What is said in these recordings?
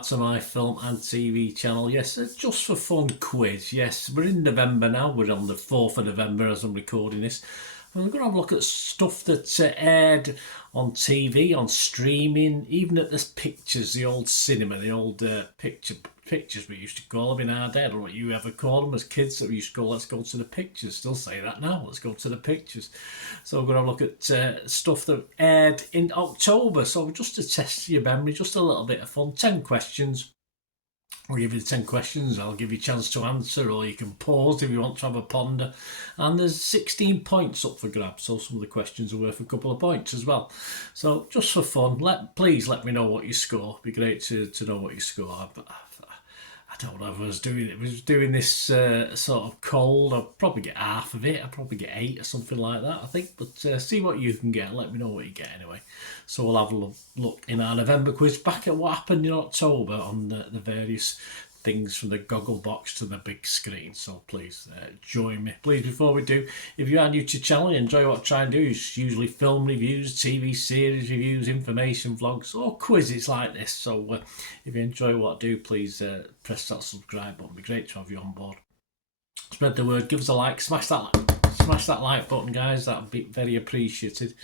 back to my film and TV channel. Yes, just for fun quiz. Yes, we're in November now. We're on the 4th of November as I'm recording this. And we're going to have a look at stuff that aired on TV, on streaming, even at the pictures, the old cinema, the old pictures we used to call them in our day. I don't know what you ever call them as kids that we used to call, let's go to the pictures. Still say that now, let's go to the pictures. So we're going to look at stuff that aired in October. So just to test your memory, just a little bit of fun. 10 questions. I'll give you the 10 questions, I'll give you a chance to answer, or you can pause if you want to have a ponder. And there's 16 points up for grabs, so some of the questions are worth a couple of points as well. So just for fun, please let me know what you score. It'd be great to know what you score. I don't know if I was doing this sort of cold. I'll probably get half of it. I'll probably get 8 or something like that, I think. But see what you can get. Let me know what you get anyway. So we'll have a look in our November quiz back at what happened in October on the various things from the goggle box to the big screen. So please join me. Please, before we do, if you are new to the channel and enjoy what I try and do, it's usually film reviews, TV series reviews, information vlogs, or quizzes like this. So if you enjoy what I do, please press that subscribe button. It'd be great to have you on board. Spread the word, give us a like, smash that like button, guys. That'd be very appreciated.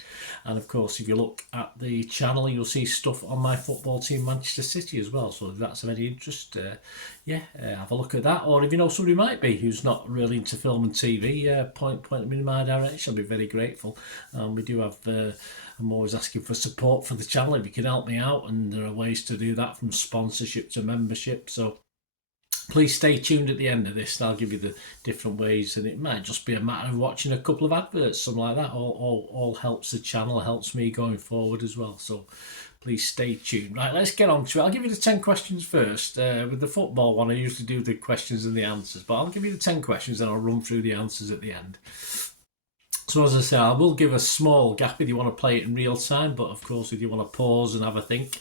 And of course, if you look at the channel, you'll see stuff on my football team, Manchester City, as well. So if that's of any interest, have a look at that. Or if you know somebody might be who's not really into film and TV, point them in my direction. I'll be very grateful. We do have. I'm always asking for support for the channel. If you can help me out, and there are ways to do that, from sponsorship to membership. So please stay tuned at the end of this, and I'll give you the different ways. And it might just be a matter of watching a couple of adverts, something like that. All helps the channel, helps me going forward as well. So please stay tuned. Right, let's get on to it. I'll give you the 10 questions first. With the football one, I usually do the questions and the answers, but I'll give you the 10 questions and I'll run through the answers at the end. So as I say, I will give a small gap if you want to play it in real time, but of course if you want to pause and have a think,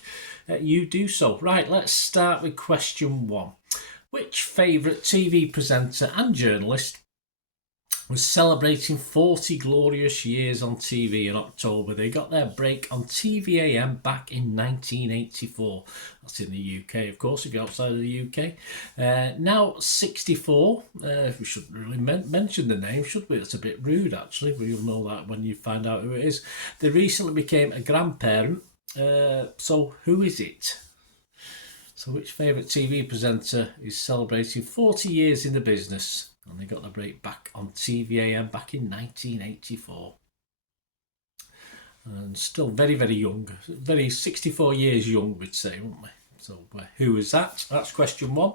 you do so. Right, let's start with question 1. Which favourite TV presenter and journalist was celebrating 40 glorious years on TV in October? They got their break on TVAM back in 1984. That's in the UK, of course, if you're outside of the UK. Now 64. We shouldn't really mention the name, should we? It's a bit rude, actually. But you'll know that when you find out who it is. They recently became a grandparent. So who is it? So which favourite TV presenter is celebrating 40 years in the business? And they got the break back on TVAM back in 1984. And still very, very young. 64 years young, we'd say, wouldn't we? So who is that? That's question 1.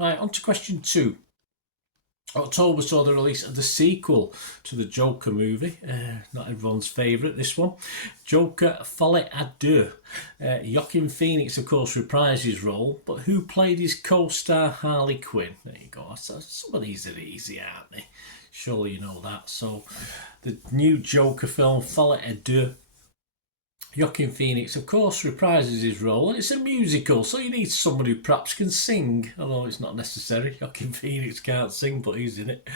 Right, on to question 2. October saw the release of the sequel to the Joker movie. Not everyone's favourite, this one. Joker Folie à Deux. Joaquin Phoenix, of course, reprised his role, but who played his co-star Harley Quinn? There you go. So some of these are easy, aren't they? Surely you know that. So the new Joker film, Folie à Deux. Joaquin Phoenix, of course, reprises his role, and it's a musical, so you need someone who perhaps can sing, although it's not necessary. Joaquin Phoenix can't sing, but he's in it.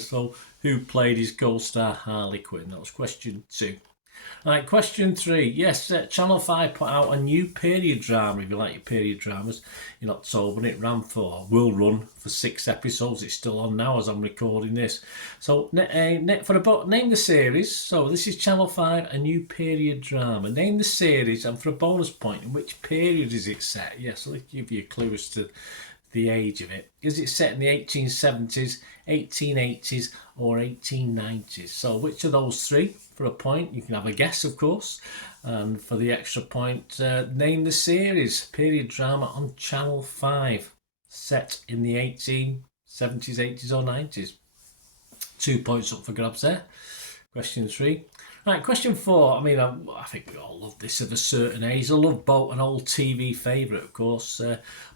So who played his co-star Harley Quinn? That was question 2. Right, question 3. Yes, Channel 5 put out a new period drama, if you like your period dramas, in October, and it will run for 6 episodes. It's still on now as I'm recording this. So name the series. So this is Channel 5, a new period drama. Name the series, and for a bonus point, in which period is it set? Yes, so I'll give you a clue as to the age of it. Is it set in the 1870s, 1880s, or 1890s? So which of those 3? For a point, you can have a guess, of course. And for the extra point, name the series. Period drama on Channel 5, set in the 1870s, 80s, or 90s. 2 points up for grabs there. Question 3. Right, question 4. I mean, I think we all love this at a certain age. I love Boat, an old TV favourite, of course.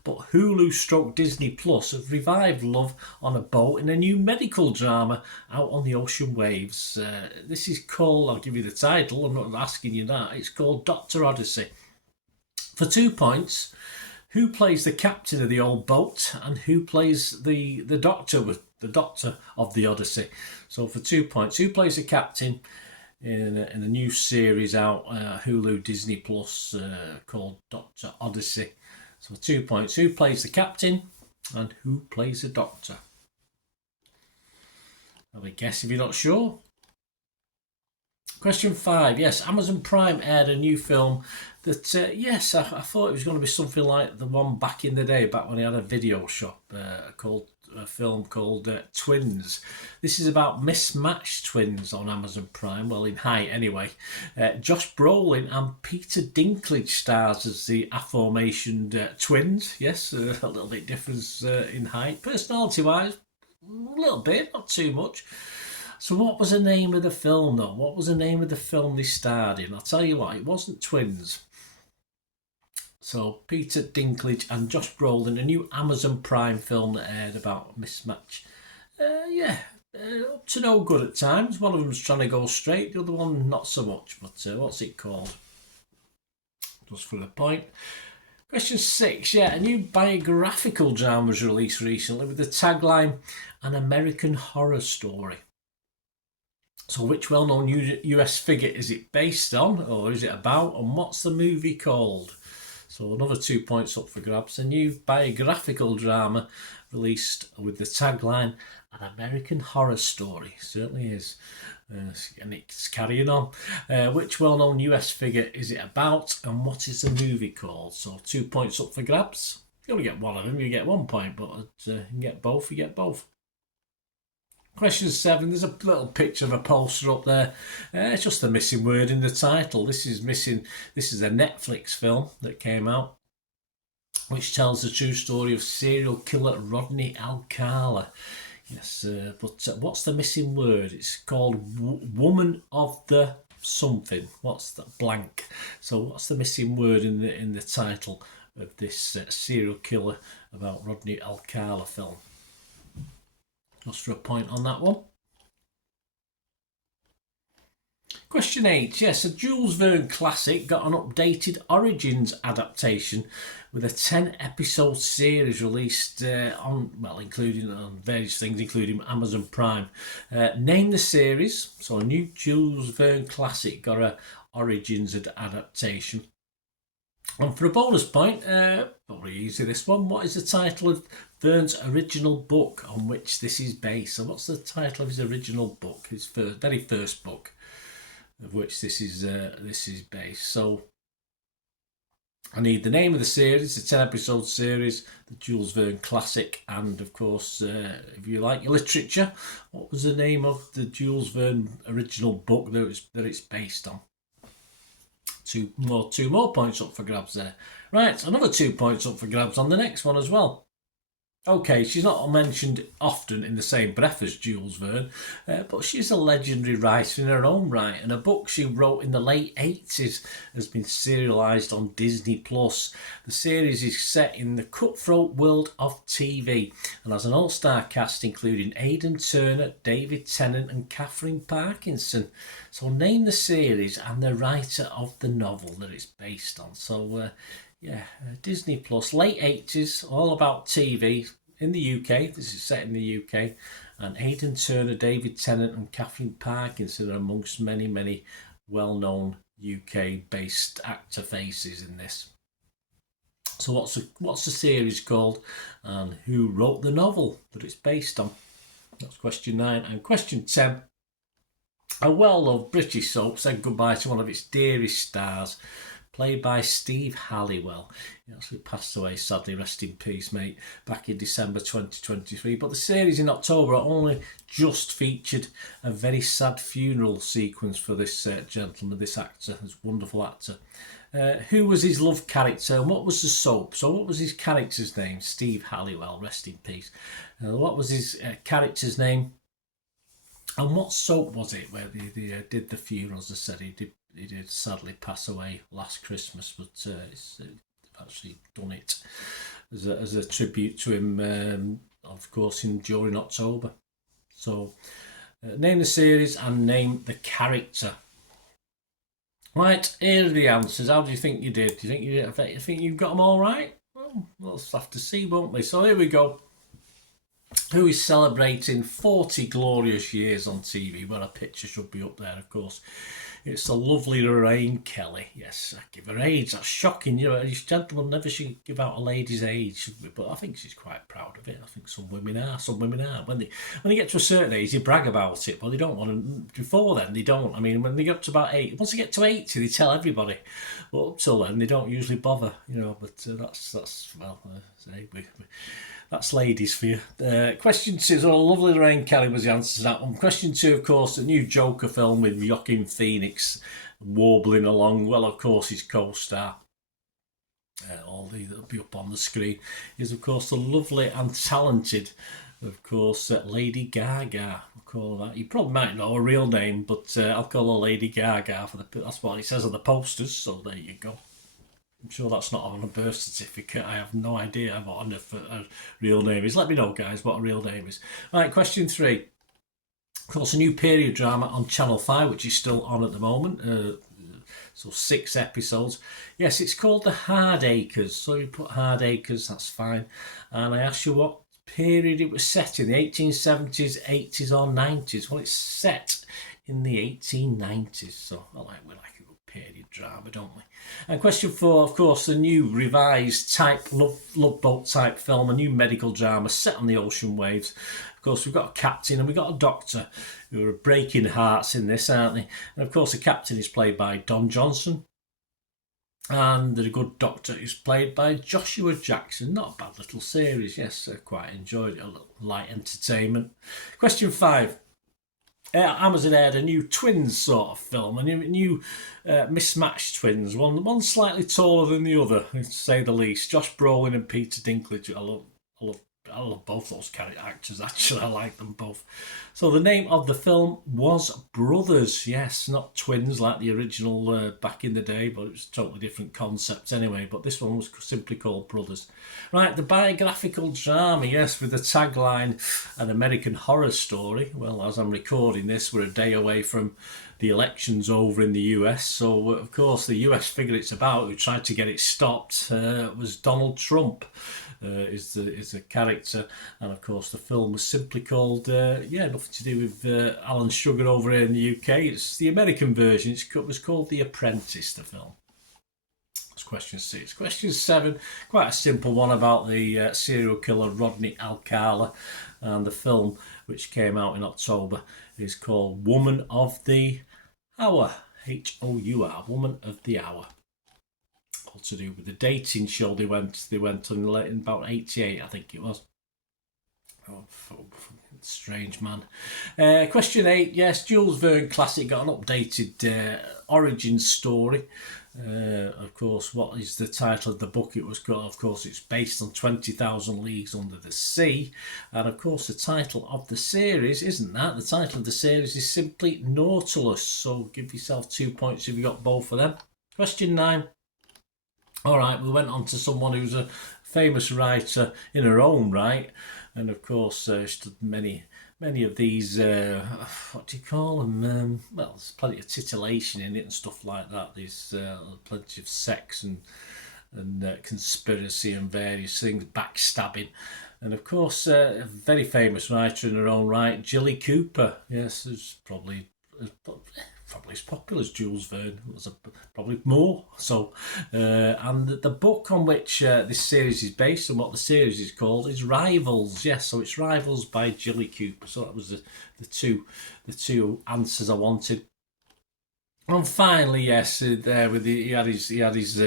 But Hulu / Disney Plus have revived love on a boat in a new medical drama out on the ocean waves. This is called, I'll give you the title, I'm not asking you that. It's called Dr. Odyssey. For 2 points, who plays the captain of the old boat, and who plays the doctor of the Odyssey? So for 2 points, who plays the captain in a new series out Hulu Disney Plus called Dr. Odyssey? So So 2 points. Who plays the captain and who plays the doctor? Have a guess if you're not sure. Question 5. Yes, Amazon Prime aired a new film that, yes, I thought it was going to be something like the one back in the day, back when he had a video shop, a film called Twins. This is about mismatched twins on Amazon Prime, well, in height anyway. Josh Brolin and Peter Dinklage stars as the aforementioned twins. Yes, a little bit difference in height. Personality-wise, a little bit, not too much. So what was the name of the film, though? What was the name of the film they starred in? I'll tell you what, it wasn't Twins. So Peter Dinklage and Josh Brolin, a new Amazon Prime film that aired about a mismatch. Up to no good at times. One of them's trying to go straight, the other one not so much. But what's it called? Just for a point. Question 6. Yeah, a new biographical drama was released recently with the tagline, An American Horror Story. So which well-known US figure is it based on, or is it about, and what's the movie called? So another 2 points up for grabs. A new biographical drama released with the tagline, An American Horror Story. Certainly is. And it's carrying on. Which well-known US figure is it about, and what is the movie called? So 2 points up for grabs. You only get one of them, you get 1 point, but you can get both, you get both. Question 7, there's a little picture of a poster up there. It's just a missing word in the title. This is a Netflix film that came out, which tells the true story of serial killer Rodney Alcala. Yes, but what's the missing word? It's called Woman of the something. What's the blank? So what's the missing word in the title of this serial killer about Rodney Alcala film? Just for a point on that one. Question 8. Yes, a Jules Verne classic got an updated Origins adaptation with a 10-episode series released including on various things, including Amazon Prime. Name the series. So a new Jules Verne classic got a Origins adaptation. And for a bonus point, probably easy this one, what is the title of Verne's original book on which this is based? So what's the title of his original book, his very first book of which this is based? So I need the name of the series, the 10-episode series, the Jules Verne classic, and of course, if you like your literature, what was the name of the Jules Verne original book that it's based on? Two more points up for grabs there. Right, another 2 points up for grabs on the next one as well. Okay, she's not mentioned often in the same breath as Jules Verne, but she's a legendary writer in her own right, and a book she wrote in the late 80s has been serialised on Disney+. The series is set in the cutthroat world of TV and has an all-star cast including Aidan Turner, David Tennant and Catherine Parkinson. So name the series and the writer of the novel that it's based on. So Disney Plus, late 80s, all about TV in the UK. This is set in the UK, and Aidan Turner, David Tennant, and Catherine Parkinson are amongst many, many well-known UK-based actor faces in this. So what's the series called, and who wrote the novel that it's based on? That's question 9. And question 10. A well-loved British soap said goodbye to one of its dearest stars, played by Steve Halliwell. He actually passed away, sadly, rest in peace, mate, back in December 2023. But the series in October only just featured a very sad funeral sequence for this gentleman, this actor, this wonderful actor. Who was his love character and what was the soap? So what was his character's name? Steve Halliwell, rest in peace. What was his character's name? And what soap was it where they did the funerals? I said he did sadly pass away last Christmas, but they've actually done it as a tribute to him, of course, during October. So name the series and name the character. Right, here are the answers. How do you think you did? Do you think you've got them all right? Well, we'll have to see, won't we? So here we go. who is celebrating 40 glorious years on TV. Well, a picture should be up there, of course. It's the lovely Lorraine Kelly. Yes, I give her age. That's shocking. You know, these gentlemen never should give out a lady's age, should we? But I think she's quite proud of it. I think some women are. Some women are. When they get to a certain age, they brag about it, but they don't want to. Before then, they don't. I mean, when they get up to about 80, once they get to 80, they tell everybody. But up till then, they don't usually bother. You know, but that's well, say that's ladies for you. Question 2, so lovely Lorraine Kelly was the answer to that one. Question 2, of course, the new Joker film with Joaquin Phoenix warbling along. Well, of course, his co-star. That'll be up on the screen. Is, of course, the lovely and talented, of course, Lady Gaga. I'll call her that. You probably might know her real name, but I'll call her Lady Gaga. That's what it says on the posters, so there you go. I'm sure that's not on a birth certificate. I have no idea what a real name is. Let me know, guys, what a real name is. Right, question 3. Of course, a new period drama on Channel 5, which is still on at the moment. So 6 episodes. Yes, it's called The Hardacres. So you put Hardacres, that's fine. And I asked you what period it was set in, the 1870s, 80s or 90s. Well, it's set in the 1890s. So we like a good period drama, don't we? And question 4, of course, the new revised type love boat type film, a new medical drama set on the ocean waves. Of course, we've got a captain and we've got a doctor who are breaking hearts in this, aren't they? And of course, the captain is played by Don Johnson. And the good doctor is played by Joshua Jackson. Not a bad little series, yes, I quite enjoyed it. A little light entertainment. Question 5. Amazon aired a new twins sort of film, a new mismatched twins. One slightly taller than the other, to say the least. Josh Brolin and Peter Dinklage. I love both those character actors, actually. I like them both. So the name of the film was Brothers. Yes, not twins like the original back in the day, but it was a totally different concept anyway. But this one was simply called Brothers. Right, the biographical drama, yes, with the tagline An American Horror Story. Well, as I'm recording this, we're a day away from the elections over in the US. So, of course, the US figure it's about, who tried to get it stopped, was Donald Trump. Is the character, and of course the film was simply called nothing to do with Alan Sugar over here in the UK. It's the American version. It was called The Apprentice, the film. That's question 6. Question 7, quite a simple one about the serial killer Rodney Alcala, and the film, which came out in October, is called Woman of the Hour. H-O-U-R, Woman of the Hour. All to do with the dating show they went on in about 88, I think it was. Oh, strange man. Question 8, yes, Jules Verne classic got an updated origin story. Of course, what is the title of the book? It was called, of course, it's based on 20,000 Leagues Under the Sea. And of course, the title of the series isn't that. The title of the series is simply Nautilus. So give yourself 2 points if you got both of them. Question 9. All right, we went on to someone who's a famous writer in her own right, and of course, many of these. What do you call them? Well, there's plenty of titillation in it and stuff like that. There's plenty of sex and conspiracy and various things, backstabbing, and of course, a very famous writer in her own right, Jilly Cooper. Yes, is probably as popular as Jules Verne, probably more. So, and the book on which this series is based and what the series is called is Rivals. Yes, so it's Rivals by Jilly Cooper. So that was the two answers I wanted. And finally, yes, there with he had his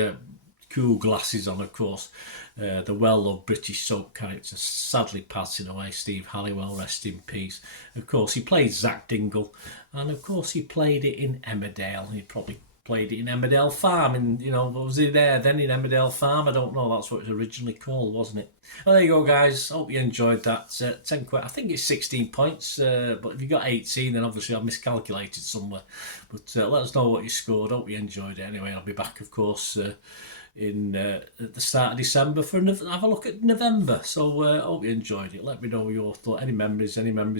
cool glasses on, of course. The well-loved British soap character, sadly passing away, Steve Halliwell, rest in peace. Of course, he played Zach Dingle, and of course, he played it in Emmerdale. He probably played it in Emmerdale Farm, and was he there then in Emmerdale Farm? I don't know. That's what it was originally called, wasn't it? Well, there you go, guys. Hope you enjoyed that. 10 quid. I think it's 16 points, but if you got 18, then obviously I've miscalculated somewhere. But let us know what you scored. Hope you enjoyed it. Anyway, I'll be back, of course. At the start of December have a look at November. So hope you enjoyed it. Let me know your thoughts. Any memories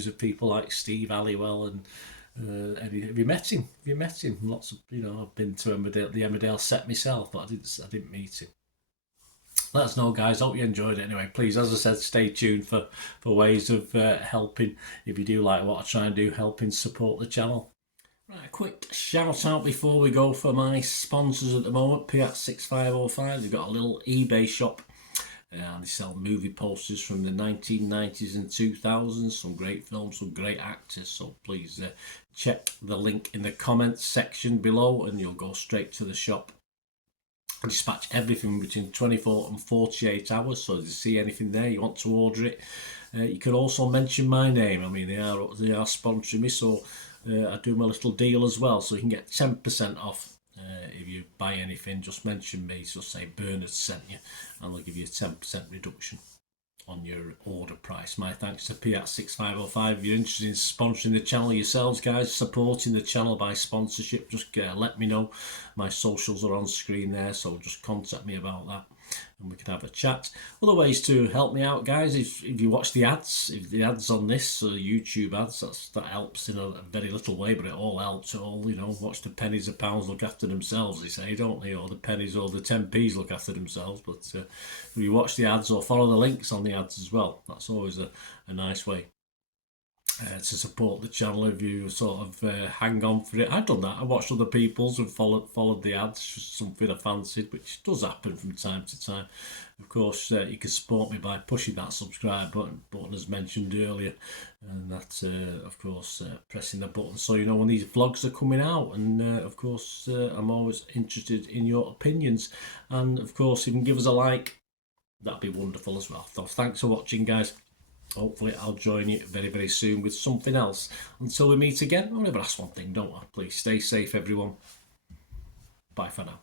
of people like Steve Halliwell, and have you met him? Lots of I've been to the Emmerdale set myself, but I didn't meet him. let us know, guys. Hope you enjoyed it. Anyway, please, as I said, stay tuned for ways of helping, if you do like what I try and do, helping support the channel. Right, a quick shout out before we go for my sponsors at the moment. Piat 6505, they've got a little eBay shop. They sell movie posters from the 1990s and 2000s, some great films, some great actors. So please check the link in the comments section below and you'll go straight to the shop. I dispatch everything between 24 and 48 hours, so if you see anything there, you want to order it, you can also mention my name. I mean, they are sponsoring me, so I do my little deal as well, so you can get 10% off if you buy anything. Just mention me, so say Bernard sent you, and they'll give you a 10% reduction on your order price. My thanks to Piat 6505. If you're interested in sponsoring the channel yourselves, guys, supporting the channel by sponsorship, just let me know. My socials are on screen there, so just contact me about that and we can have a chat. Other ways to help me out, guys, if you watch the ads, if the ads on this YouTube ads, that helps in a very little way, but it all helps. It all, you know, watch the pennies and pounds look after themselves, they say, don't they? Or the pennies or the 10p's look after themselves. But if you watch the ads or follow the links on the ads as well, that's always a nice way to support the channel. If you sort of hang on for it, I've done that. I watched other people's and followed the ads, something I fancied, which does happen from time to time. Of course, you can support me by pushing that subscribe button as mentioned earlier, and that of course pressing the button so you know when these vlogs are coming out. And of course I'm always interested in your opinions, and of course if you can give us a like, that'd be wonderful as well. So thanks for watching, guys. Hopefully I'll join you very, very soon with something else. Until we meet again, I'll never ask one thing, don't I? Please stay safe, everyone. Bye for now.